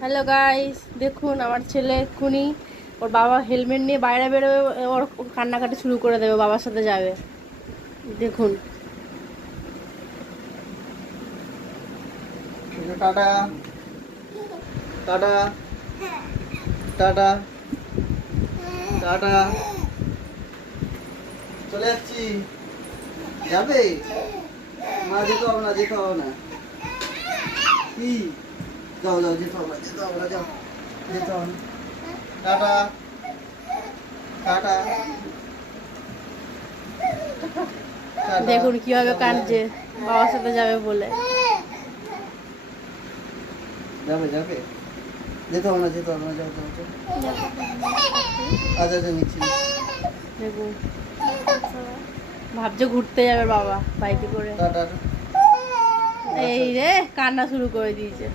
Hello guys, দেখুন আমার ছেলে এক্ষুনি ওর বাবা হেলমেট নিয়ে বাইরে বেরোবে, ওর কান্নাকাটি শুরু করে দেবে, বাবার সাথে যাবে। দেখুন টাটা টাটা টাটা টাটা, চলে যাচ্ছি। যাবে? না, যেতে হবে না, যেতে হবে না। কি? যাও যাও, যেতে হবে না, যেতে হবে না, যাও, যেতে হবে না। Tata tata tata. দেখুন কিভাবে কাঁদছে বাবার সাথে যাবে বলে। যাবে যাবে, যেতে হবে না, যেতে হবে না, যাও যাও যাও। আচ্ছা আচ্ছা, নিচ্ছি। দেখুন ভাবছে ঘুরতে যাবে বাবা বাইকে করে। টাটা। এই রে কান্না শুরু করে দিয়েছে।